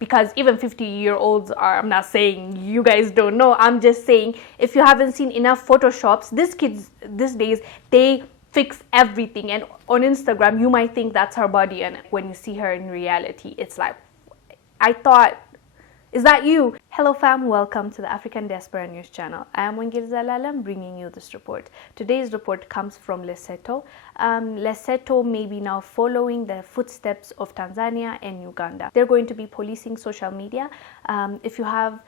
because even 50-year-olds are, I'm not saying you guys don't know, I'm just saying if you haven't seen enough photoshops, these kids these days, they fix everything, and on Instagram you might think that's her body, and when you see her in reality, it's like, I thought, is that you? Hello fam, welcome to the African Diaspora News channel. I am Wangir Zalalam bringing you this report. Today's report comes from Lesotho. Lesotho may be now following the footsteps of Tanzania and Uganda. They're going to be policing social media. If you have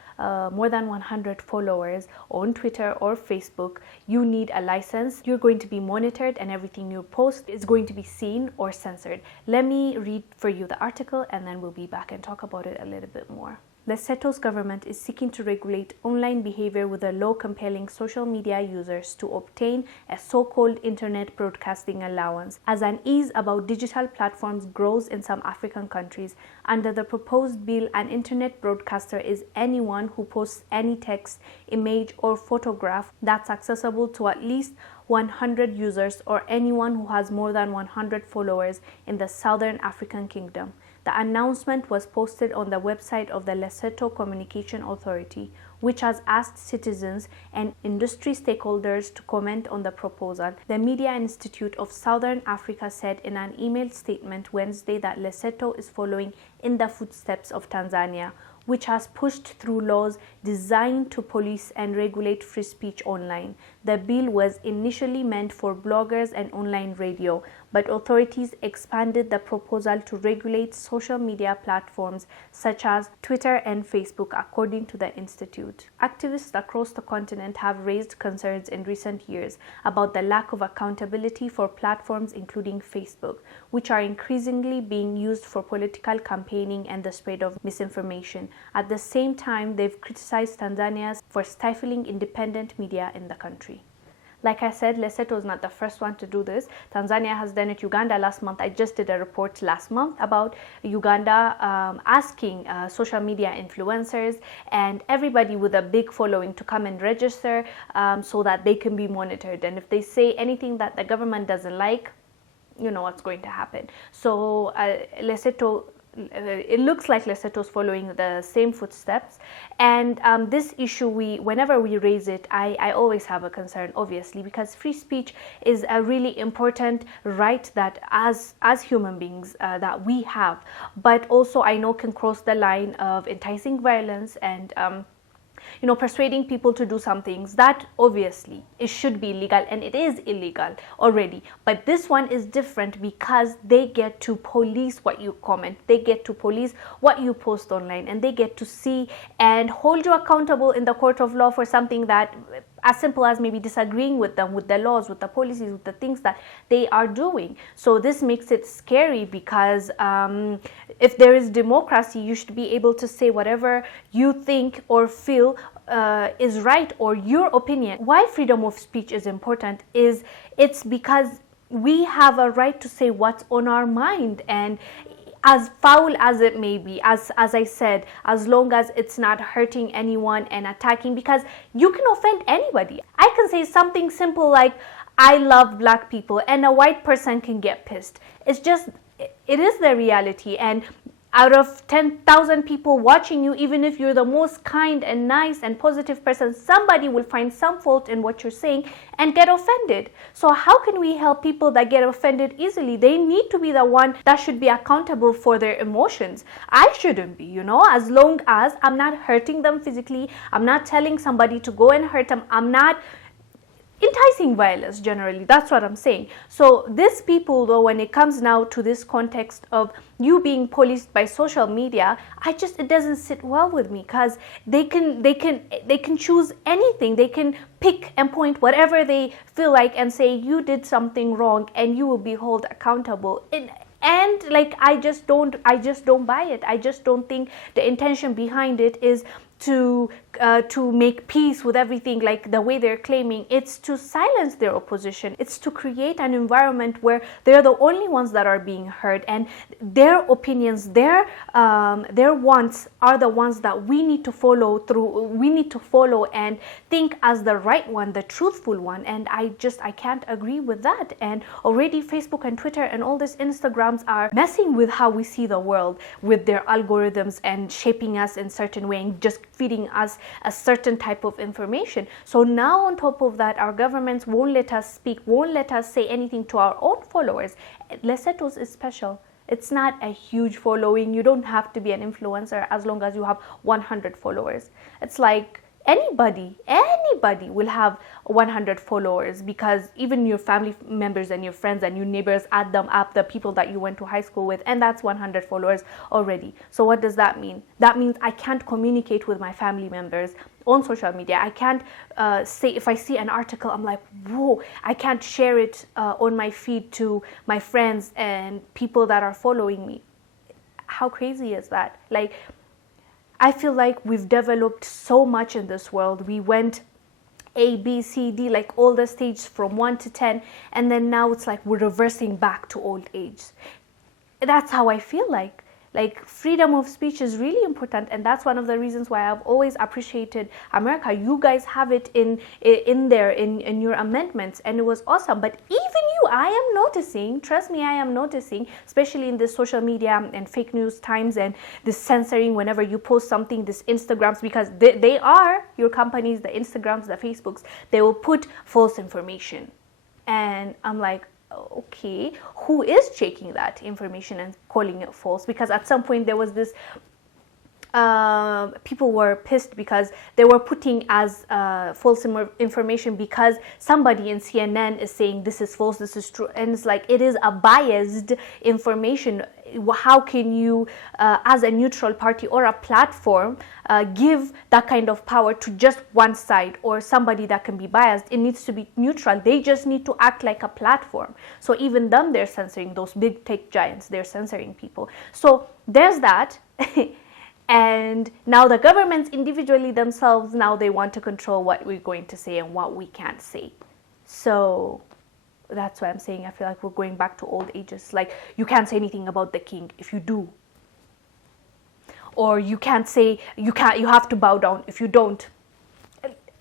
more than 100 followers on Twitter or Facebook, you need a license. You're going to be monitored and everything you post is going to be seen or censored. Let me read for you the article and then we'll be back and talk about it a little bit more. Lesotho's government is seeking to regulate online behavior with a law compelling social media users to obtain a so-called internet broadcasting allowance. As unease about digital platforms grows in some African countries, under the proposed bill, an internet broadcaster is anyone who posts any text, image, or photograph that's accessible to at least 100 users or anyone who has more than 100 followers in the Southern African Kingdom. The announcement was posted on the website of the Lesotho Communication Authority, which has asked citizens and industry stakeholders to comment on the proposal. The Media Institute of Southern Africa said in an email statement Wednesday that Lesotho is following in the footsteps of Tanzania, which has pushed through laws designed to police and regulate free speech online. The bill was initially meant for bloggers and online radio, but authorities expanded the proposal to regulate social media platforms such as Twitter and Facebook, according to the institute. Activists across the continent have raised concerns in recent years about the lack of accountability for platforms including Facebook, which are increasingly being used for political campaigning and the spread of misinformation. At the same time, they've criticized Tanzania for stifling independent media in the country. Like I said, Lesotho is not the first one to do this. Tanzania has done it. Uganda last month. I just did a report last month about Uganda asking social media influencers and everybody with a big following to come and register so that they can be monitored. And if they say anything that the government doesn't like, you know what's going to happen. So Lesotho, it looks like Lesotho's following the same footsteps, and this issue, whenever we raise it, I always have a concern, obviously, because free speech is a really important right that as human beings that we have, but also I know can cross the line of enticing violence and persuading people to do some things that obviously it should be illegal, and it is illegal already. But this one is different because they get to police what you comment, they get to police what you post online, and they get to see and hold you accountable in the court of law for something that as simple as maybe disagreeing with them, with the laws, with the policies, with the things that they are doing. So this makes it scary because if there is democracy, you should be able to say whatever you think or feel is right, or your opinion. Why freedom of speech is important is it's because we have a right to say what's on our mind, and as foul as it may be, as I said, as long as it's not hurting anyone and attacking, because you can offend anybody. I can say something simple like, I love black people, and a white person can get pissed. It's just, it is the reality. And out of 10,000 people watching you, even if you're the most kind and nice and positive person, somebody will find some fault in what you're saying and get offended. So how can we help people that get offended easily? They need to be the one that should be accountable for their emotions. I shouldn't be, as long as I'm not hurting them physically, I'm not telling somebody to go and hurt them, I'm not enticing violence generally. That's what I'm saying. So these people, though, when it comes now to this context of you being policed by social media, it doesn't sit well with me, because they can choose anything. They can pick and point whatever they feel like and say you did something wrong and you will be held accountable. And like I just don't buy it. I just don't think the intention behind it is to make peace with everything like the way they're claiming. It's to silence their opposition. It's to create an environment where they're the only ones that are being heard, and their opinions, their wants are the ones that we need to follow through. We need to follow and think as the right one, the truthful one. And I can't agree with that. And already Facebook and Twitter and all these Instagrams are messing with how we see the world with their algorithms and shaping us in certain way and just feeding us a certain type of information. So now on top of that, our governments won't let us speak, won't let us say anything to our own followers. Lesotho is special. It's not a huge following. You don't have to be an influencer as long as you have 100 followers. It's like anybody will have 100 followers, because even your family members and your friends and your neighbors add them up, the people that you went to high school with, and that's 100 followers already. So what does that mean? That means I can't communicate with my family members on social media. I can't say, if I see an article, I'm like, whoa, I can't share it on my feed to my friends and people that are following me. How crazy is that? Like, I feel like we've developed so much in this world. We went A, B, C, D, like all the stages from 1 to 10, and then now it's like we're reversing back to old age. That's how I feel like. Like, freedom of speech is really important, and that's one of the reasons why I've always appreciated America. You guys have it in there in your amendments, and it was awesome. But even you, I am noticing, trust me, I am noticing, especially in this social media and fake news times and this censoring whenever you post something, this Instagrams, because they are your companies, the Instagrams, the Facebooks, they will put false information. And I'm like, okay, who is checking that information and calling it false? Because at some point there was this people were pissed because they were putting as false information because somebody in CNN is saying this is false, this is true, and it's like, it is a biased information. How can you, as a neutral party or a platform, give that kind of power to just one side or somebody that can be biased? It needs to be neutral. They just need to act like a platform. So even them, they're censoring. Those big tech giants, they're censoring people. So there's that. And now the governments individually themselves, now they want to control what we're going to say and what we can't say. So that's why I'm saying I feel like we're going back to old ages. Like, you can't say anything about the king. If you do, or you can't say, you have to bow down if you don't.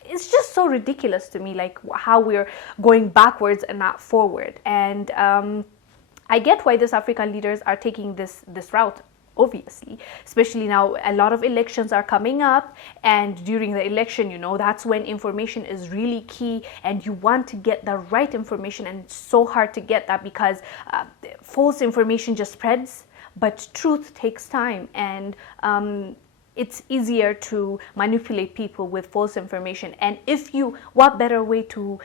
It's just so ridiculous to me, like how we're going backwards and not forward. And I get why these African leaders are taking this route, obviously, especially now a lot of elections are coming up, and during the election, you know, that's when information is really key, and you want to get the right information, and it's so hard to get that because false information just spreads, but truth takes time, and it's easier to manipulate people with false information. And what better way to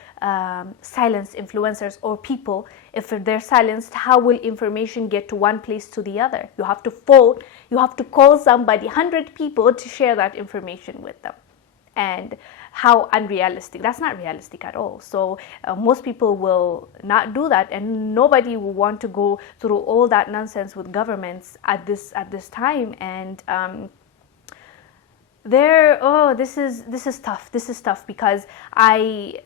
silence influencers or people? If they're silenced, how will information get to one place to the other? You have to phone, you have to call somebody, 100 people to share that information with them. And how unrealistic. That's not realistic at all. So most people will not do that, and nobody will want to go through all that nonsense with governments at this time. And this is tough. This is tough because I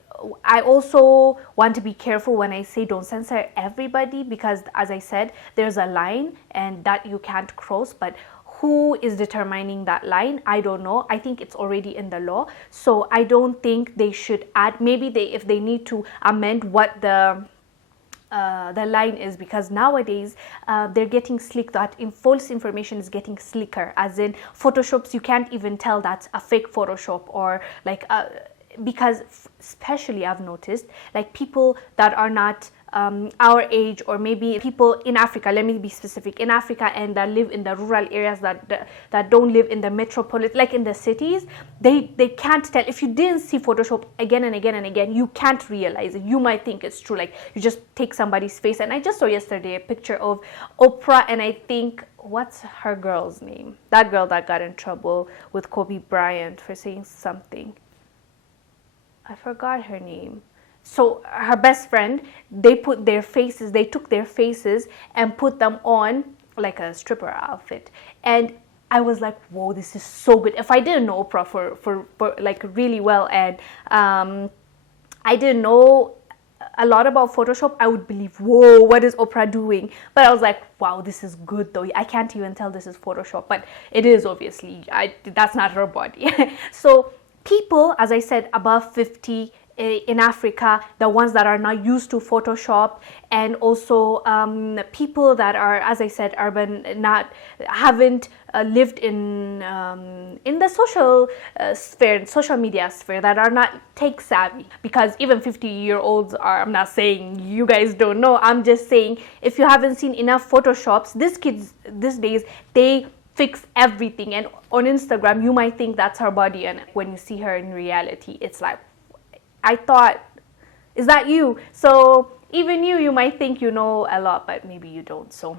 also want to be careful when I say don't censor everybody, because as I said, there's a line and that you can't cross. But who is determining that line? I don't know. I think it's already in the law. So I don't think they should add. Maybe if they need to amend what the line is, because nowadays they're getting slick. That false information is getting slicker, as in photoshops, you can't even tell that's a fake Photoshop, or like because especially I've noticed, like people that are not our age, or maybe people in Africa, let me be specific, in Africa, and that live in the rural areas, that don't live in the metropolitan, like in the cities, they can't tell. If you didn't see Photoshop again and again and again, you can't realize it. You might think it's true, like you just take somebody's face. And I just saw yesterday a picture of Oprah, and I think, what's her girl's name? That girl that got in trouble with Kobe Bryant for saying something. I forgot her name. So her best friend, they took their faces and put them on like a stripper outfit. And I was like, whoa, this is so good. If I didn't know Oprah for like really well, and I didn't know a lot about Photoshop, I would believe, whoa, what is Oprah doing? But I was like, wow, this is good though. I can't even tell this is Photoshop, but it is obviously. That's not her body. So people, as I said, above 50 in Africa, the ones that are not used to Photoshop, and also people that are, as I said, urban, haven't lived in the social media sphere, that are not tech savvy. Because even 50-year-olds are, I'm not saying you guys don't know, I'm just saying if you haven't seen enough Photoshops, these kids these days, they fix everything, and on Instagram you might think that's her body, and when you see her in reality, it's like, I thought, is that you? So even you might think you know a lot, but maybe you don't. So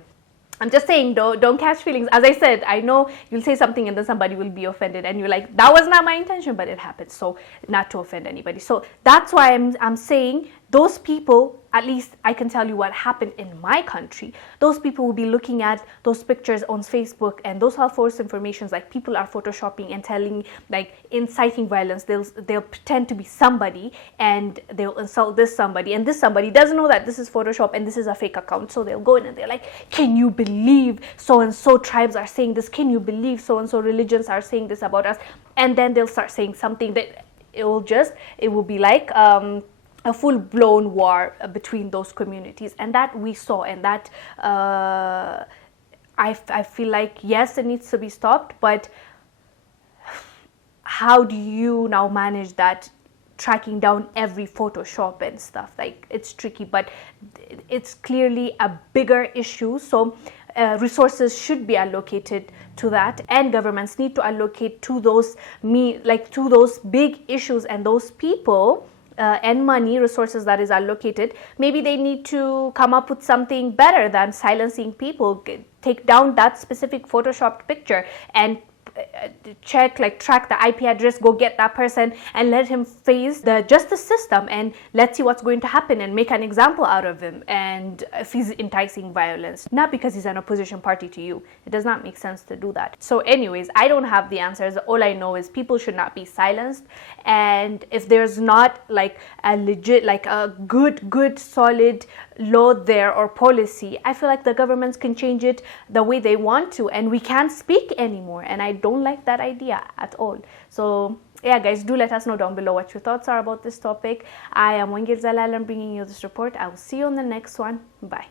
I'm just saying, don't catch feelings. As I said, I know you'll say something and then somebody will be offended, and you're like, that was not my intention, but it happened. So not to offend anybody. So that's why I'm saying those people, at least I can tell you what happened in my country. Those people will be looking at those pictures on Facebook, and those are false informations, like people are photoshopping and telling, like inciting violence. They'll pretend to be somebody, and they'll insult this somebody, and this somebody doesn't know that this is Photoshop and this is a fake account. So they'll go in and they're like, can you believe so and so tribes are saying this? Can you believe so and so religions are saying this about us? And then they'll start saying something that it will be like a full-blown war between those communities. And that we saw, and that I feel like, yes, it needs to be stopped, but how do you now manage that, tracking down every Photoshop and stuff? Like, it's tricky, but it's clearly a bigger issue. So resources should be allocated to that, and governments need to allocate to those to those big issues and those people, and money, resources that is allocated. Maybe they need to come up with something better than silencing people. Take down that specific photoshopped picture and track the IP address, go get that person and let him face the justice system, and let's see what's going to happen, and make an example out of him. And if he's enticing violence, not because he's an opposition party to you, it does not make sense to do that. So anyways, I don't have the answers. All I know is people should not be silenced, and if there's not like a legit, like a good solid law there or policy, I feel like the governments can change it the way they want to, and we can't speak anymore, and I don't like that idea at all. So yeah, guys, do let us know down below what your thoughts are about this topic. I am Wengil Zalalan bringing you this report. I will see you on the next one. Bye.